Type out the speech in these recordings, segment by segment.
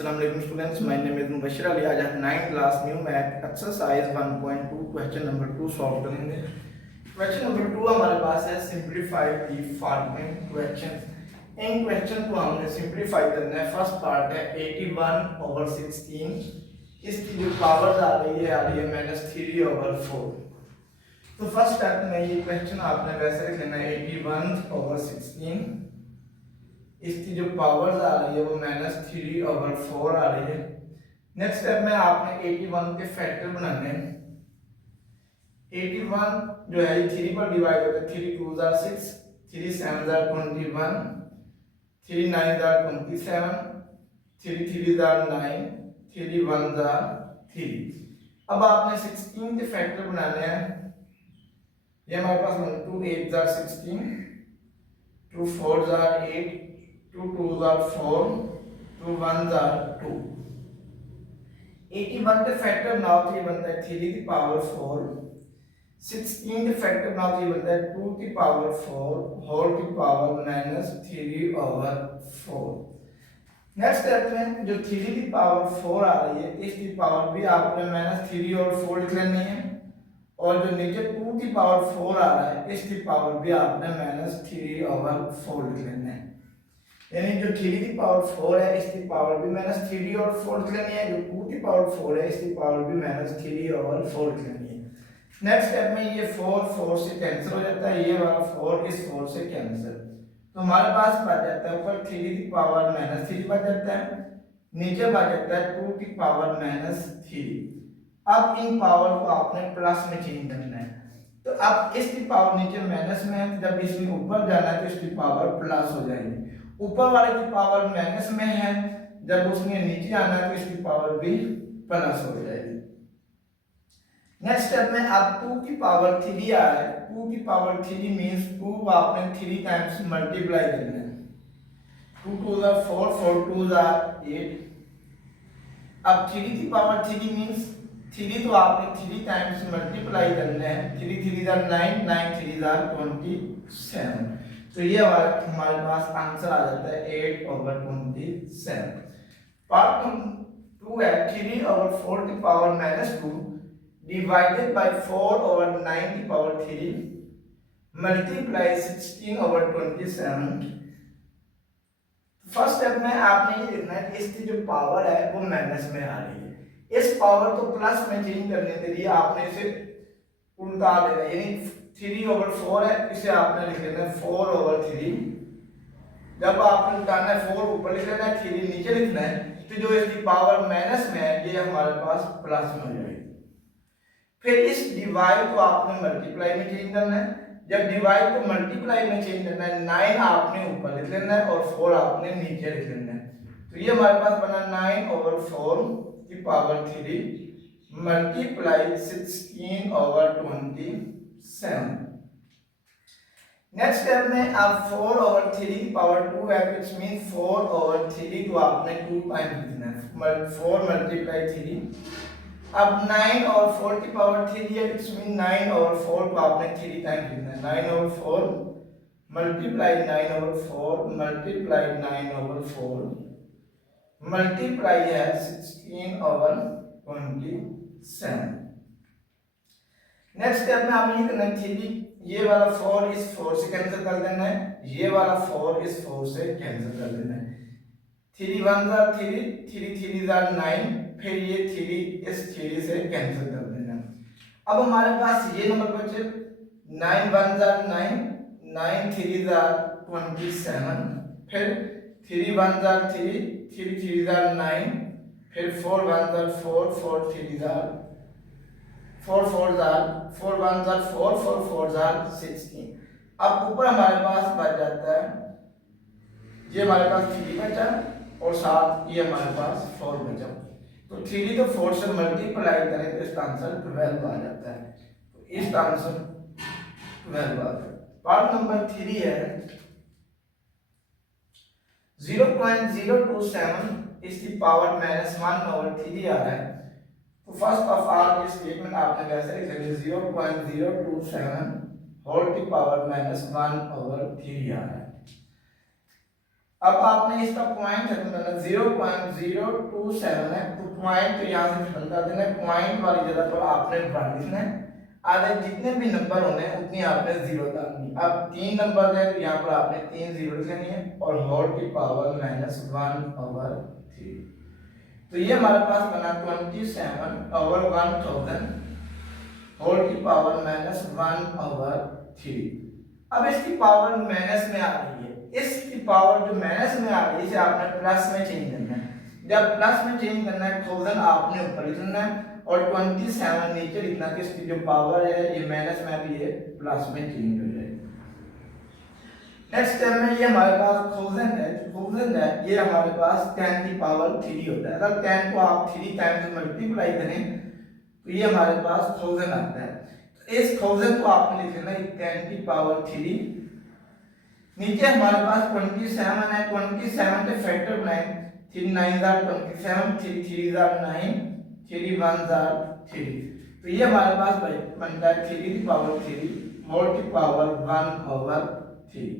अस्सलाम वालेकुम students, my name is Mubashir Ali. आज हम 9th class new math exercise 1.2 question number 2 solve करेंगे। क्वेश्चन नंबर 2 हमारे पास है simplify the following questions. In question को हमने सिंपलीफाई करना है। फर्स्ट पार्ट है 81/16, इसकी जो पावर्स आ रही है -3/4। तो फर्स्ट स्टेप में ये क्वेश्चन आपने वैसे लिख लेना है 81/16, इसकी जो पावर्स आ रही है वो -3/4 आ रही है। नेक्स्ट स्टेप में आपने 81 के फैक्टर बनाने हैं। 81 जो है 3 पर डिवाइड होता है। 3 2 are 6, 3 7 are 21, 3 9 are 27, 3 3 are 9, 3 1 are 3। अब आपने 16 के फैक्टर बनाने हैं। ये हमारे पास 2 8 are 16, 2 4 are 8, 2 2 are 4, 2 1 are 2। 81 के फैक्टर बनाओ तो ये बनता है 3 की पावर 4। 16 के फैक्टर बनाओ तो ये बनता है 2 की पावर 4 होल की पावर -3/4। नेक्स्ट स्टेप में जो 3 की पावर 4 आ रही है इसकी पावर भी आपने -3 और 4 लिख लेनी है, और जो नीचे 2 की पावर 4 आ रहा है इसकी पावर भी आपने -3/4 लिख लेना है। यानी जो 3 की पावर 4 है इसकी पावर भी -3 और 4 लिख लेनी है, जो 2 की पावर 4 है इसकी पावर भी -3 और 4 लिख लेनी है। नेक्स्ट स्टेप में ये 4 4 से कैंसिल हो जाता है, ये वाला 4 इस 4 से कैंसिल, तो हमारे पास बच जाता है ऊपर 3 की पावर -3 बच जाता है, नीचे बच जाता है 2 की पावर -3। अब इन पावर को आपने प्लस में चेंज करना है। तो अब इसकी पावर नीचे माइनस में है, जब इसमें ऊपर जाना है तो इसकी पावर प्लस हो जाएगी। ऊपर वाले की पावर माइनस में है, जब उसमें नीचे आना है तो इसकी पावर भी प्लस हो जाएगी। नेक्स्ट स्टेप में अब 2 की पावर 3 आ रहा है। 2 की पावर 3 मींस 2 आपने 3 टाइम्स मल्टीप्लाई करना है। 2 2 are 4, 4 2 are 8। अब 3 की पावर 3 मींस 3 तो आपने 3 टाइम्स मल्टीप्लाई करना है। 3 3 are 9, 9 3 are 27। तो ये हमारे पास आंसर आ जाता है 8/27। पार्ट नंबर 2 है 3/4 की पावर -2 डिवाइडेड बाय 4/9 की पावर 3 मल्टीप्लाई 16/27। फर्स्ट स्टेप में आपने ये लिखना है इसकी जो पावर है वो माइनस में आ रही है। इस पावर को प्लस में चेंज करने के लिए आपने इसे उल्टा देना, यानी 3/4 है, इसे आपने लिख लेना है 4/3। जब आपने उल्टाना है 4 ऊपर लिख लेना है, 3 नीचे लिखना है, तो जो इसकी पावर माइनस में है ये हमारे पास प्लस में हो जाएगी। फिर इस डिवाइड को आपने मल्टीप्लाई में चेंज करना है। जब डिवाइड को मल्टीप्लाई में चेंज करना है 9 आपने ऊपर लिख लेना है और 4 आपने नीचे लिख लेना है। तो ये हमारे पास बना 9/4 की पावर 3 मल्टीप्लाई 16/27। नेक्स्ट स्टेप में अब 4/3 की पावर 2 है, व्हिच मींस 4/3 को आपने 2 टाइम्स लिखना है। 4 मल्टीप्लाई 3। अब 9 और 4 की पावर 3 है, व्हिच मींस 9/4 को आपने 3 टाइम्स लिखना है। 9/4 मल्टीप्लाई 9/4 मल्टीप्लाई 9/4 मल्टीप्लाई है 16/27। नेक्स्ट स्टेप में आप ये करना है 3 ये वाला 4 इस 4 से कैंसिल कर देना है, ये वाला 4 इस 4 से कैंसिल कर देना है। 3 1 are 3, 3 3 are 9, फिर ये 3 इस 3 से कैंसिल कर देना। अब हमारे पास ये नंबर बचे 9 1 are 9, 9 3 are 27, फिर 3 1 are 3, 3 3 are 9, फिर 4 1 are 4, 4 3 are 4 4 are 4 1 are 4, 4 4 are 16। अब ऊपर हमारे पास बच जाता है, ये हमारे पास 3 बचा और साथ ये हमारे पास 4 बचा। तो 3 तो 4 से मल्टीप्लाई करें तो इसका आंसर 12 आ जाता है। तो इसका आंसर 12 आ जाता है। पार्ट नंबर 3 है 0.027, इसकी पावर -1/3 आ रहा है। तो फर्स्ट ऑफ ऑल ये स्टेटमेंट आपने वैसे लिख लेंगे 0.027 होल की पावर -1/3 आ रहा है। अब आपने इसका पॉइंट खत्म करना, 0.027 है, तो पॉइंट तो यहाँ से खत्म कर देना है, पॉइंट वाली जगह पर आपने 1 लिखना है, आगे जितने भी नंबर होने हैं उतनी आपने जीरो डालनी। अब 3 नंबर है तो यहाँ पर आपने 3 जीरो लिख लेनी है और होल की पावर -1/3। तो ये हमारे पास बना 27/1000 होल की पावर -1/3। अब इसकी पावर माइनस में आ रही है, इसकी पावर जो माइनस में आ रही है इसे आपने प्लस में चेंज करना है। जब प्लस में चेंज करना है 1000 आपने ऊपर लिखना है और 27 नीचे लिखना कि इसकी जो पावर है ये माइनस में भी है प्लस में चेंज हो जाएगी। नेक्स्ट स्टेप में ये हमारे पास 1000 है, 1000 है, ये हमारे पास 10 की पावर 3 होता है। अगर 10 को आप 3 टाइम्स मल्टीप्लाई करें तो ये हमारे पास 1000 आता है। तो इस 1000 को आपने लिख लेना 10 की पावर 3। नीचे हमारे पास 27 है, 27 के फैक्टर बनाएं, 3 9 27, 3 3 9, 3 1 3। तो ये हमारे पास बनता है 3 की पावर 3 होल की पावर 1/3।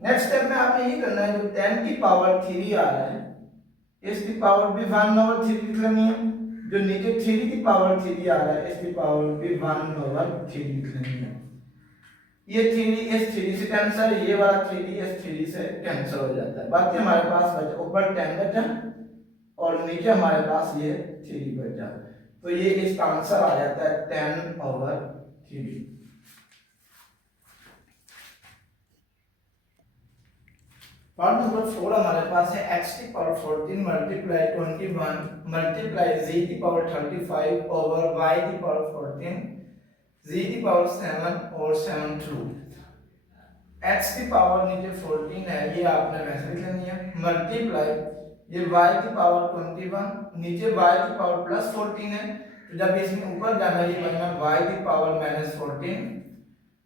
नेक्स्ट स्टेप में आपने ये करना है, जो 10 की पावर 3 आ रहा है इसकी पावर भी 1/3 लिख लेनी है, जो नीचे 3 की पावर 3 आ रहा है इसकी पावर भी 1/3 लिख लेनी है। ये 3 इस 3 से कैंसिल, ये वाला 3 इस 3 से कैंसिल हो जाता है। बाकी हमारे पास बचा ऊपर 10 बचा और नीचे हमारे पास ये 3 बचा, तो ये इसका आंसर आ जाता है 10/3। पार्ट नंबर 4 हमारे पास है x की पावर 14 मल्टीप्लाई 21 मल्टीप्लाई z की पावर 35 ओवर y की पावर 14 z की पावर 7 और 7 2। x की पावर नीचे 14 है, ये आपने वैसे लिख लेनी है, मल्टीप्लाई ये y की पावर 21, नीचे y की पावर प्लस 14 है, तो जब इसमें ऊपर जाना ये बनना y की पावर -14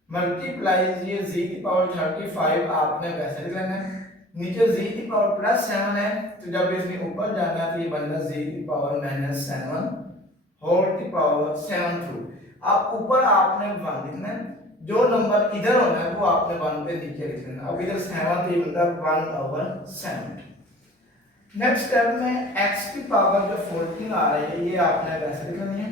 मल्टीप्लाई ये z की पावर 35 आपने वैसे लिख लेना है, नीचे z की पावर +7 है, तो जब इसमें ऊपर जाना है तो ये बनना z की पावर -7 होल की पावर 7 2। अब ऊपर आपने 1 लिखना है, जो नंबर इधर होना है वो आपने 1 पे नीचे लिख लेना। अब इधर 7 तो ये बनता है 1/7। नेक्स्ट स्टेप में x की पावर जो 14 आ रही है ये आपने वैसे लिख लेनी है।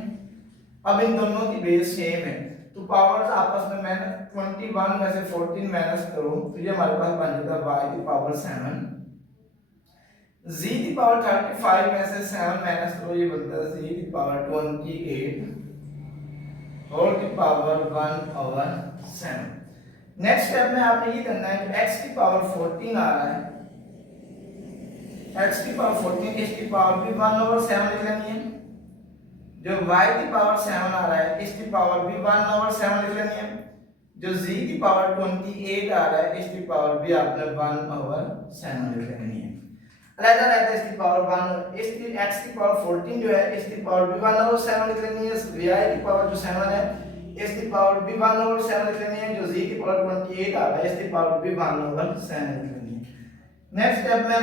अब इन दोनों की बेस सेम है तो पावर्स आपस में मैं 21 में से 14 माइनस करूं तो ये हमारे पास बन जाता है y की पावर 7, z की पावर 35 में से 7 माइनस करो ये बनता है z की पावर 28 होल की पावर 1/7। नेक्स्ट स्टेप में आपने ये करना है कि x की पावर 14 आ रहा है, x की पावर 14 इसकी पावर भी 1/7 लिख लेनी है, जो y की पावर 7 आ रहा है इसकी पावर भी 1/7 लिख लेनी है, जो z की पावर 28 आ रहा है इसकी पावर भी आपने 1/7 लिख लेनी है। अलग अलग इसकी पावर 1, इसकी x की पावर 14 जो है इसकी पावर भी 1/7 लिख लेनी है, y की पावर जो 7 है इसकी पावर भी 1/7 लिख लेनी है, जो z की पावर 28 आ रहा है इसकी पावर भी 1/7 लिख लेनी है। नेक्स्ट स्टेप में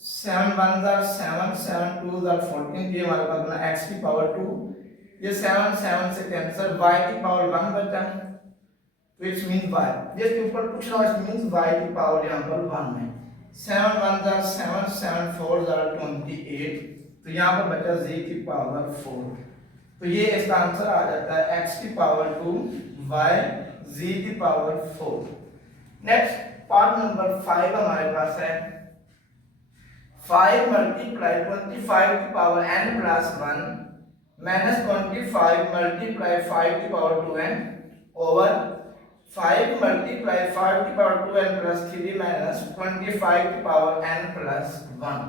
7 1 7 7 2 14, ये हमारे पास बना x की पावर 2, ये 7 7 से कैंसिल, y की पावर 1 बचा तो इट्स मीन y, जिसके ऊपर पूछ रहा है इट मींस y की पावर यहां पर 1 है। 7 1 7 7 4 28, तो यहां पर बचा z की पावर 4, तो ये इसका आंसर आ जाता है x की पावर 2 y z की पावर 4। नेक्स्ट पार्ट नंबर 5 हमारे पास है 5 मल्टीप्लाई 25 की power n plus 1 minus 25 multiply 5 की पावर 2n ओवर 5 मल्टीप्लाई 5 की पावर 2n प्लस 3 माइनस 25 की पावर n प्लस 1।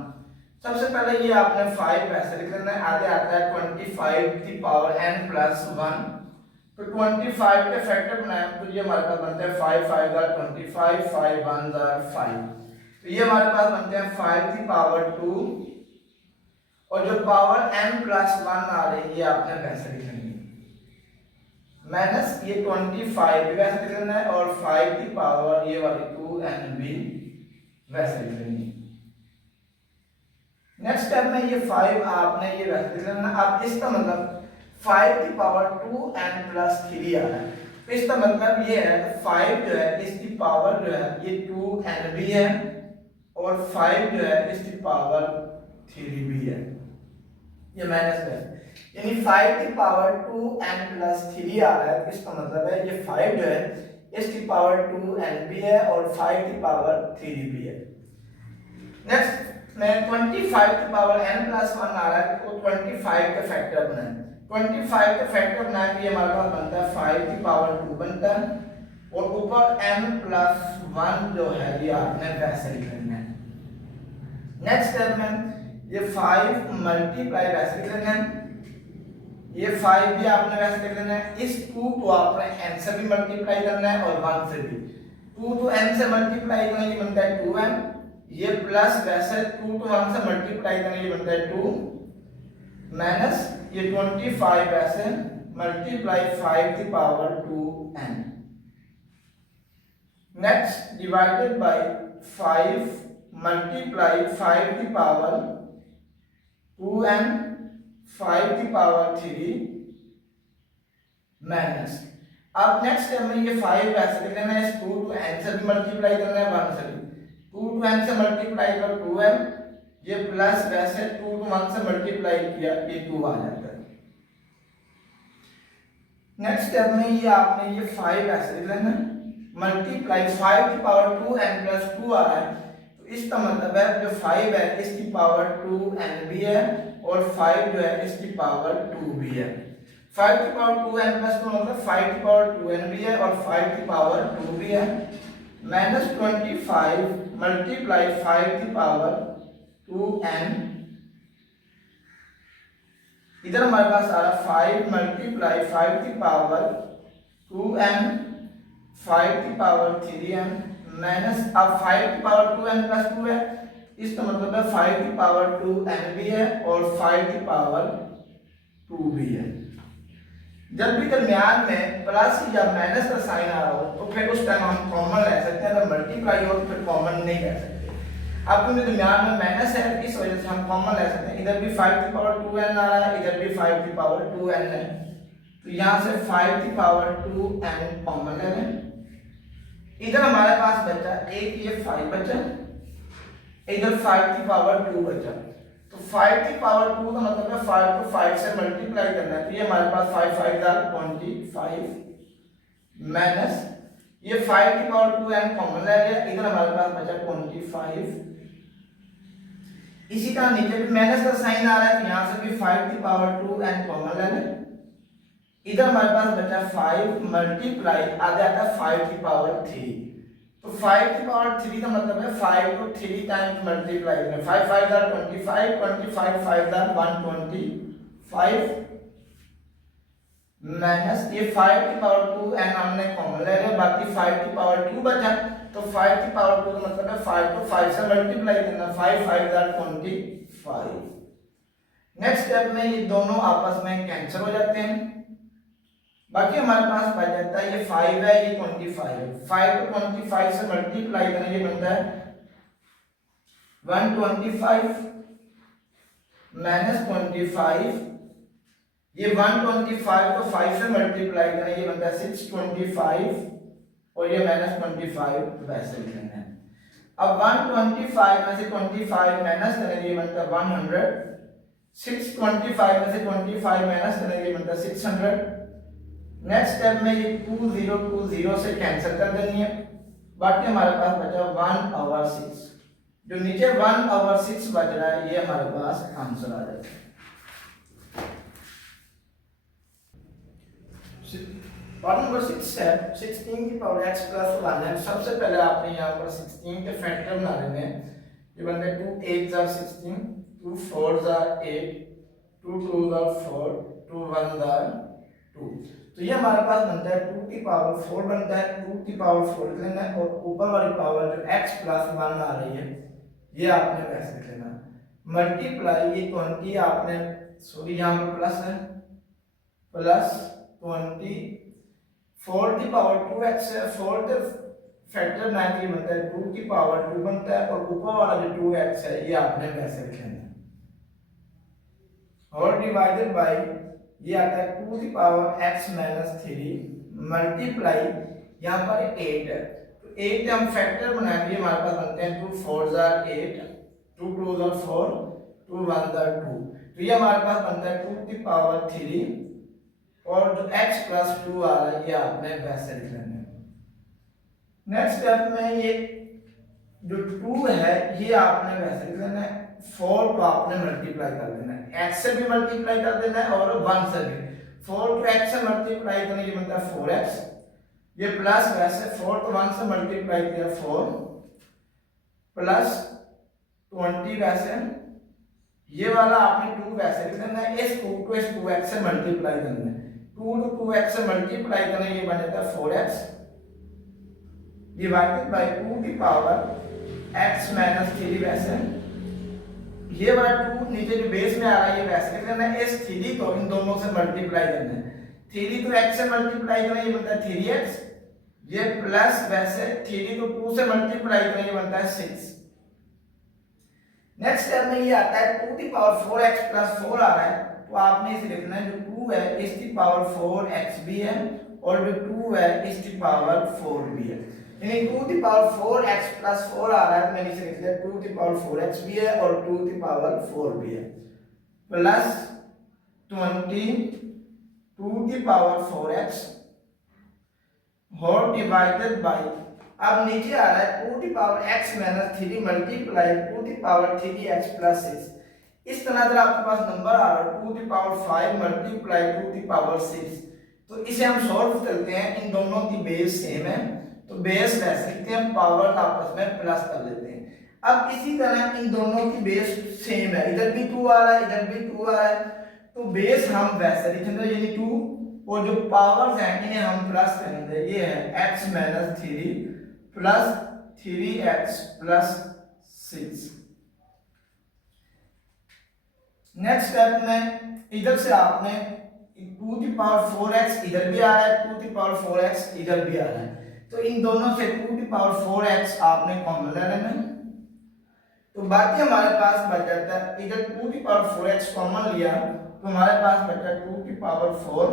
सबसे पहले ये आपने 5 वैसे लिख लेना है, आगे आता है 25 की पावर n प्लस 1, तो 25 के फैक्टर बनाए तो ये हमारे पास बनता है 5 5 25 5 1 5, तो ये हमारे पास बनते हैं 5 की पावर 2 और जो पावर n प्लस 1 आ रही है ये आपने वैसे लिखनी है, माइनस ये 25 भी वैसे लिख लेना है और 5 की पावर ये वाली 2n भी वैसे लिख लेनी है। नेक्स्ट स्टेप में ये 5 आपने ये वैसे लिख लेना। अब इसका मतलब 5 की पावर 2n प्लस 3 आ रहा है, तो इसका मतलब ये है 5 जो है इसकी पावर जो है ये 2n भी है और 5 जो है इसकी पावर 3 भी है, ये माइनस है, यानी 5 की पावर 2n प्लस 3 आ रहा है। तो इसका मतलब है ये 5 जो है इसकी पावर 2n भी है और 5 की पावर 3 भी है। नेक्स्ट में 25 की पावर n प्लस 1 आ रहा है, तो 25 का फैक्टर बनाएं। 25 का फैक्टर बनाएं तो ये हमारे पास बनता है 5 की पावर 2 बनता है और ऊपर n प्लस 1 जो है ये आपने वैसे लिख लेना है। नेक्स्ट स्टेप में ये 5 मल्टीप्लाई वैसे लिख लेना है, ये 5 भी आपने वैसे लिख लेना है। इस 2 को आपने n से भी मल्टीप्लाई करना है और 1 से भी। 2 तो n से मल्टीप्लाई करना ये बनता है 2n, ये प्लस वैसे 2 तो 1 से मल्टीप्लाई करना ये बनता है 2 माइनस ये 25 वैसे मल्टीप्लाई 5 की power 2n। Next divided by 5 multiply 5 की पावर 2n 5 की पावर 3 माइनस। अब नेक्स्ट स्टेप में ये 5 वैसे लिख लेना है, इस 2 to n से भी मल्टीप्लाई करना है 1 से भी। 2 to n से मल्टीप्लाई कर 2n, ये प्लस वैसे 2 to 1 से मल्टीप्लाई किया ये 2 आ जाता है। नेक्स्ट स्टेप में ये आपने ये 5 ऐसे लिख लेना है मल्टीप्लाई 5 की पावर 2n प्लस 2 आ रहा है, तो इसका मतलब है जो 5 है इसकी पावर 2n भी है और 5 जो है इसकी पावर 2 भी है। 5 की पावर 2n प्लस 2 मतलब 5 की पावर 2n भी है और 5 की पावर 2 भी है माइनस 25 मल्टीप्लाई 5 की पावर 2n, इधर हमारे पास आ रहा 5 मल्टीप्लाई 5 की पावर 2n 5 की पावर 3n माइनस, अब 5 की पावर 2n प्लस 2 है, इसका मतलब है 5 की पावर 2n भी है और 5 की पावर 2 भी है। जब भी दरमियान में प्लस या माइनस का साइन आ रहा हो तो फिर उस टाइम हम कॉमन ले सकते हैं, अगर मल्टीप्लाई हो तो फिर कॉमन नहीं ले सकते। अब क्योंकि दरमियान में माइनस है इस वजह से हम कॉमन ले सकते हैं, इधर भी 5 की पावर 2n आ रहा है, इधर भी 5 की पावर 2n है, तो यहाँ से 5 की पावर 2n कॉमन ले लें। इधर हमारे पास बचा एक ये 5 बचा, इधर 5 की पावर 2 बचा, तो 5 की पावर 2 का मतलब है 5 को 5 से मल्टीप्लाई करना है, तो ये हमारे पास 5 5 का 25 माइनस ये 5 की पावर 2n कॉमन ले लिया, इधर हमारे पास बचा 25। इसी तरह नीचे भी माइनस का साइन आ रहा है, तो यहां से भी 5 की पावर 2n कॉमन ले लें, इधर हमारे पास बचा 5 मल्टीप्लाई आगे आता है 5 की पावर 3, तो 5 की पावर 3 का मतलब है 5 को 3 टाइम्स मल्टीप्लाई करें, 5 5 दा 25 25 5 दा 125 माइनस ये 5 की पावर 2n हमने कॉमन ले लिया, बाकी 5 की पावर 2 बचा, तो 5 की पावर 2 का मतलब है 5 को 5 से मल्टीप्लाई करना, 5 5 दा 25। नेक्स्ट स्टेप में ये दोनों आपस में कैंसिल हो जाते हैं, बाकी हमारे पास बच जाता है ये 5 है ये 25 है, 5 को 25 से मल्टीप्लाई करें ये बनता है 125 माइनस 25, ये 125 को 5 से मल्टीप्लाई करें ये बनता है 625 और ये माइनस 25 वैसे लिखना है। अब 125 में से 25 माइनस करें ये बनता है 100, 625 में से 25 माइनस करें ये बनता है 600। नेक्स्ट स्टेप में ये 2020 से कैंसिल कर देनी है, बाकी हमारे पास बचा 1/6, जो नीचे 1/6 बच रहा है ये हमारे पास आंसर आ जाएगा। प्रॉब्लम नंबर 6 है 16 की पावर x प्लस 1 है। सबसे पहले आपने यहाँ पर 16 के फैक्टर बना लेने हैं, ये बनते हैं 2 8 are 16, 2 4 are 8, 2 2 are 4, 2 1 are 2, तो ये हमारे पास बनता है 2 की पावर 4 बनता है, 2 की पावर 4 लिख लेना है और ऊपर वाली पावर जो x प्लस 1 आ रही है ये आपने वैसे लिख लेना, मल्टीप्लाई ये 20 आपने सॉरी यहाँ पर प्लस है प्लस 20 4 की पावर 2x है, 4 के फैक्टर 9 बनता है 2 की पावर 2 बनता है और ऊपर वाला जो 2x है ये आपने वैसे लिख लेना और डिवाइडेड बाय ये आता है 2 की पावर x माइनस 3 मल्टीप्लाई यहाँ पर 8 है, तो 8 हम फैक्टर बनाएंगे, हमारे पास बनते हैं 2 4 जार 8, 2 2 जार 4, 2 1 जार 2। तो ये हमारे पास बनता है 2 की पावर 3, और जो x प्लस 2 आ रहा है ये आपने वैसे लिख लेना है। नेक्स्ट स्टेप में ये जो 2 है ये आपने वैसे लिख लेना है, 4 को आपने मल्टीप्लाई कर देना है, x से भी मल्टीप्लाई कर देना है और 1 से भी। 4 को x से मल्टीप्लाई करने ये बनता है 4x, ये प्लस वैसे 4 तो 1 से मल्टीप्लाई किया 4 प्लस 20 वैसे, ये वाला आपने 2 वैसे लिख देना है, इस 2 को इस 2x से मल्टीप्लाई करना है, 2 को 2x से मल्टीप्लाई करना ये बन जाता है 4x डिवाइडेड बाय 2 की पावर x माइनस 3 वैसे, ये वाला 2 नीचे जो बेस में आ रहा है ये वैसे लिख देना है, इस 3 को इन दोनों से मल्टीप्लाई करना है, 3 को x से मल्टीप्लाई करना ये बनता है 3x, ये प्लस वैसे 3 को 2 से मल्टीप्लाई करना ये बनता है 6। नेक्स्ट स्टेप में ये आता है 2 की पावर 4x प्लस 4 आ रहा है, तो आपने इसे लिखना है जो 2 है इसकी पावर 4x भी है और जो 2 है इसकी पावर 4 भी है, यानी 2 की पावर 4x प्लस 4 आ रहा है, मैंने इसे लिख लिया 2 की पावर 4x भी है और 2 की पावर 4 भी है, प्लस 20 2 की power 4x whole divided by, अब नीचे आ रहा है 2 की पावर x माइनस 3 मल्टीप्लाई 2 की पावर 3x प्लस 6। इस तरह अगर आपके पास नंबर आ रहा है 2 की पावर 5 मल्टीप्लाई 2 की पावर 6, तो इसे हम सॉल्व करते हैं, इन दोनों की बेस सेम है तो बेस वैसे लिखते हैं, पावर आपस में प्लस कर लेते हैं। अब इसी तरह इन दोनों की बेस सेम है, इधर भी 2 आ रहा है इधर भी 2 आ रहा है, तो बेस हम वैसे लिखेंगे यानी 2, और जो पावर्स हैं इन्हें हम प्लस करेंगे, ये है x minus 3 plus 3x plus 6। Next step में इधर से आपने 2 की पावर 4x इधर भी आ रहा है 2 की पावर 4x इधर भी आ रहा है, तो इन दोनों से 2 की पावर 4x आपने कॉमन ले लेना है, तो बाकी हमारे पास बच जाता है, इधर 2 की पावर 4x कॉमन लिया तो हमारे पास बचा 2 की पावर 4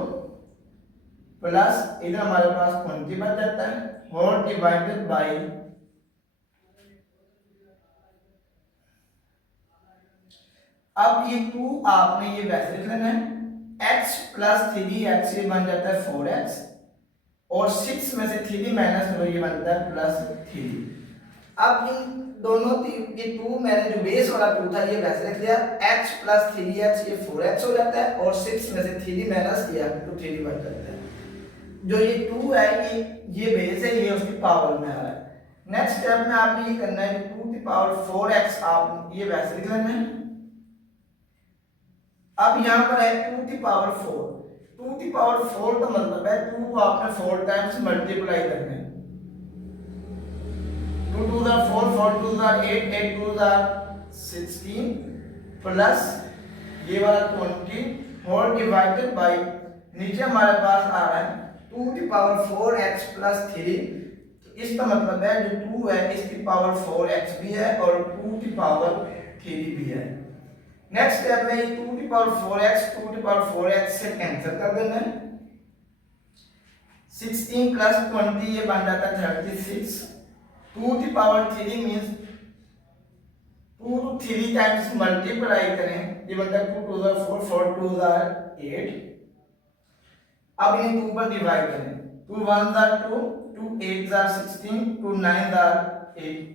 प्लस इधर हमारे पास 20 बच जाता है होल डिवाइडेड बाय, अब ये 2 आपने ये वैसे लिख लेना है, x प्लस 3x ये बन जाता है 4x और 6 में से 3 माइनस करो ये बनता है प्लस 3। अब इन दोनों ये 2 मैंने जो बेस वाला 2 था ये वैसे लिख दिया, x प्लस 3x ये 4x हो जाता है और 6 में से 3 माइनस किया तो 3 बच जाता है, जो ये 2 है ये बेस है ये उसकी पावर में आ रहा है। नेक्स्ट स्टेप में आपने ये करना है 2 की पावर 4x आप ये वैसे लिख लेना है, अब यहां पर है 2 की पावर 4, 2 की पावर 4 का मतलब है 2 को आपने 4 टाइम्स मल्टीप्लाई करना है, 2 2 जार 4 4 2 जार 8 8 2 जार 16 प्लस ये वाला 20 होल डिवाइडेड बाय, नीचे हमारे पास आ रहा है 2 की पावर 4x प्लस 3, तो इसका मतलब है जो 2 है इसकी पावर 4x भी है और 2 की पावर 3 भी है। नेक्स्ट स्टेप में ये 2 की पावर 4x 2 की पावर 4x से कैंसिल कर देना है, 16 प्लस 20 ये बन जाता है 36, 2 की पावर 3 मींस 2 को 3 टाइम्स मल्टीप्लाई करें ये बनता है 2 2 जार 4 4 2 जार 8, अब इन्हें 2 पर डिवाइड करें, 2 1 जार 2 2 8 जार 16 2 9 जार 8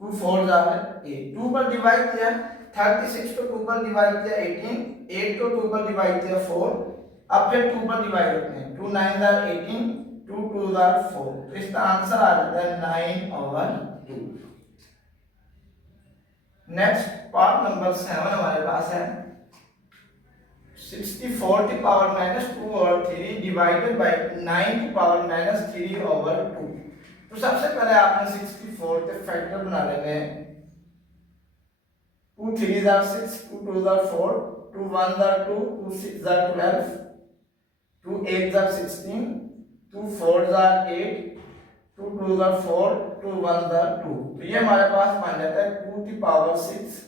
2 4 जार 8, 2 पर डिवाइड किया 36 को 2 पर डिवाइड किया 18, 8 को 2 पर डिवाइड किया 4, अब फिर 2 पर डिवाइड करते हैं 2 9 जार 18 2 2 जार 4, तो इसका आंसर आ जाता है 9/2। नेक्स्ट पार्ट नंबर 7 हमारे पास है 64 की power minus 2 over 3 divided by 9 की पावर माइनस 3 ओवर 2। तो सबसे पहले आपने 64 के फैक्टर बना लेने हैं, 2 3 jar 6 2 2 jar 4 2 1 jar 2 2 6 jar 12 2 8 jar 16 2 4 jar 8 2 2 jar 4 2 1 jar 2, तो ये हमारे पास बन जाता है 2 की पावर 6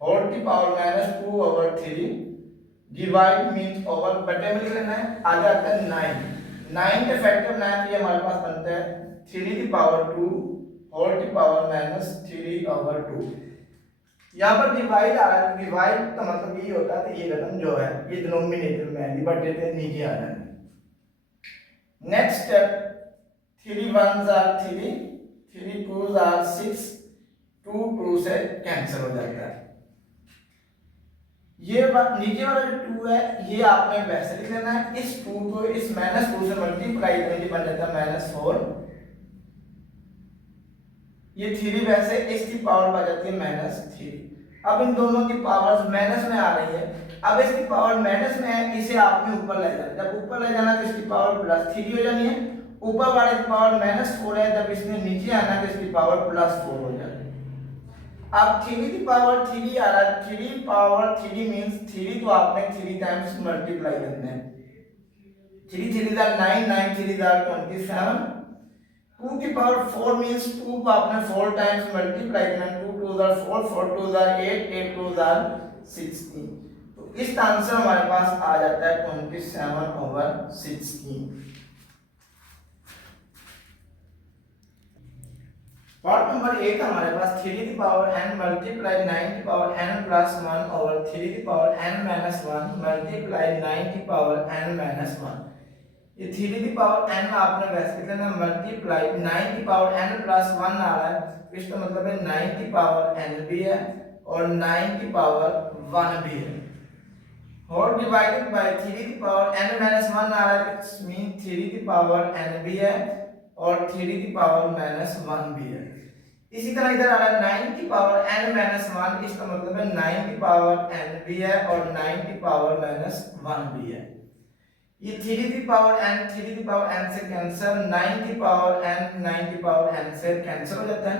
होल की power minus 2 over 3 divide means over बटे में लिखना है, आ जाता है 9 9 के फैक्टर 9 तो ये हमारे पास बनता है 3^2 होल की पावर -3/2। यहाँ पर डिवाइड आ रहा है, डिवाइड का मतलब ये होता है कि ये रकम जो है ये डिनोमिनेटर में है, बटे से नीचे आ रहा है। Next step 3 1s are 3, 3 2s are 6, 2 2 से कैंसिल हो जाता है। ये नीचे वाला जो 2 है ये आपने वैसे लिख लेना है, इस 2 को इस -2 से मल्टीप्लाई करेंगे बन जाता है -4। ये 3 वैसे इसकी पावर बन जाती है -3। अब इन दोनों की पावर्स माइनस में आ रही है, अब इसकी पावर माइनस में है, इसे आपने ऊपर ले जाना, जब ऊपर ले जाना तो इसकी पावर +3 हो जानी है, ऊपर वाले की पावर -4 है, जब इसने नीचे आना तो इसकी पावर +4 हो जाती है। अब 3 की पावर 3 आ रहा है, 3 पावर 3 मींस 3 को आपने 3 टाइम्स मल्टीप्लाई करना है। 3 3 9 9 3 27। 2 की पावर 4 मींस 2 को आपने 4 टाइम्स मल्टीप्लाई करना है। 2 2 4 4 2 8 8 2 16। तो इसका आंसर हमारे पास आ जाता है 27/16। पार्ट नंबर 8 हमारे पास 3 की पावर n मल्टीप्लाई 9 की पावर n प्लस 1 ओवर 3 की पावर n माइनस 1 मल्टीप्लाई 9 की पावर n माइनस 1। ये 3 की पावर n आपने वैसे लिखना है मल्टीप्लाई 9 की पावर n प्लस 1 आ रहा है, इसका मतलब है 9 की पावर n भी है और 9 की पावर 1 भी है, और डिवाइडेड बाय 3 की पावर n माइनस 1 आ रहा है, इट्स मीन 3 की पावर n भी है और 3 की पावर -1 भी है। इसी तरह इधर आ रहा है 9 की पावर n -1, इसका मतलब है 9 की पावर n भी है और 9 की पावर -1 भी है। ये 3 की पावर n 3 की पावर n से कैंसिल, 9 की पावर n 9 की पावर n से कैंसिल हो जाता है।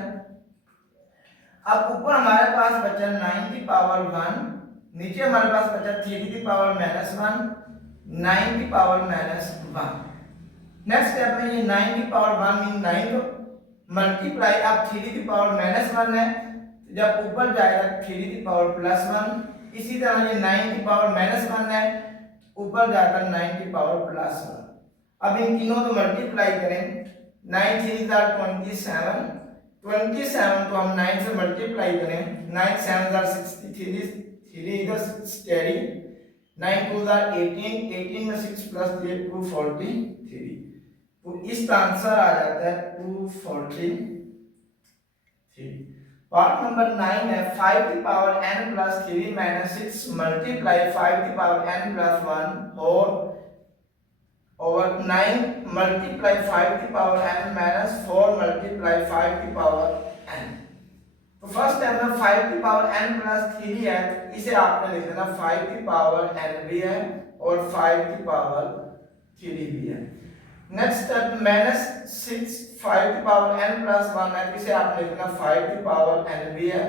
अब ऊपर हमारे पास बचा 9 की पावर 1, नीचे हमारे पास बचा 3 की पावर -1, 9 की पावर -1। नेक्स्ट स्टेप में ये 9 की पावर 1 मीन 9 को मल्टीप्लाई, अब 3 की पावर -1 है, जब ऊपर जाएगा 3 की पावर +1। इसी तरह ये 9 की पावर -1 है, ऊपर जाकर 9 की पावर +1। अब इन तीनों को मल्टीप्लाई करें, 9 3 27, 27 को हम 9 से मल्टीप्लाई करें, 9 7 63, 3 इधर स्टेडी, 9 2 18, 18 में 6 प्लस 3 243। तो इसका आंसर आ जाता है 243। पार्ट नंबर 9 है 5 की power n plus 3 minus 6 multiply 5 की पावर n प्लस 1 और ओवर 9 मल्टीप्लाई 5 की पावर n माइनस 4 मल्टीप्लाई 5 की पावर n। तो फर्स्ट स्टेप में 5 की पावर n प्लस 3 है, इसे आपने लिख देना 5 की पावर n भी है और 5 की पावर 3 भी है। नेक्स्ट स्टेप -6 5 की पावर n प्लस 1 है, इसे आपने लिखना 5 की पावर n भी है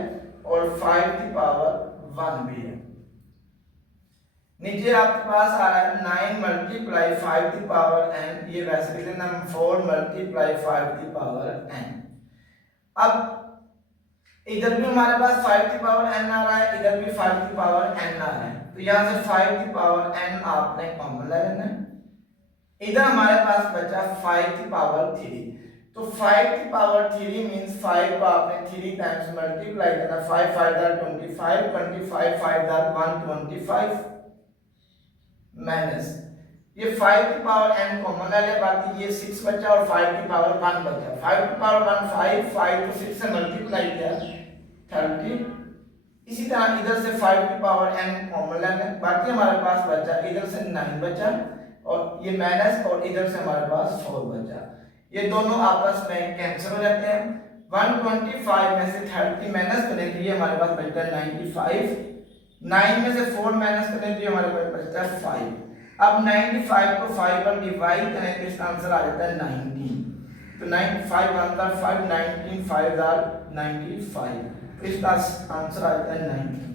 और 5 की पावर 1 भी है। नीचे आपके पास आ रहा है 9 मल्टीप्लाई 5 की पावर n, ये वैसे लिख लेना 4 मल्टीप्लाई 5 की पावर n। अब इधर भी हमारे पास 5 की पावर n आ रहा है, इधर भी 5 की पावर n आ रहा है, तो यहां से 5 की पावर n आपने कॉमन ले लेना है। इधर हमारे पास बचा 5 की पावर 3, तो 5 की पावर 3 मींस 5 को आपने 3 टाइम्स मल्टीप्लाई करना, 5 5 25, 25 5 125 माइनस ये 5 की पावर n कॉमन ले ले, बाकी ये 6 बचा और 5 की पावर 1 बचा। 5 की पावर 1 5 5 को 6 से मल्टीप्लाई किया 30। इसी तरह इधर से 5 की पावर n कॉमन ले ले, बाकी हमारे पास बचा इधर से 9 बचा और ये माइनस और इधर से हमारे पास 4 बचा, ये दोनों आपस में कैंसिल हो जाते हैं। 125 में से 30 माइनस करने के लिए हमारे पास बचता है 95, 9 में से 4 माइनस करने के लिए हमारे पास बचता है 5। अब 95 को 5 पर डिवाइड करें तो इसका आंसर आ जाता है 19, तो 95 1 5 19 5 95, तो इसका आंसर आ जाता है 19।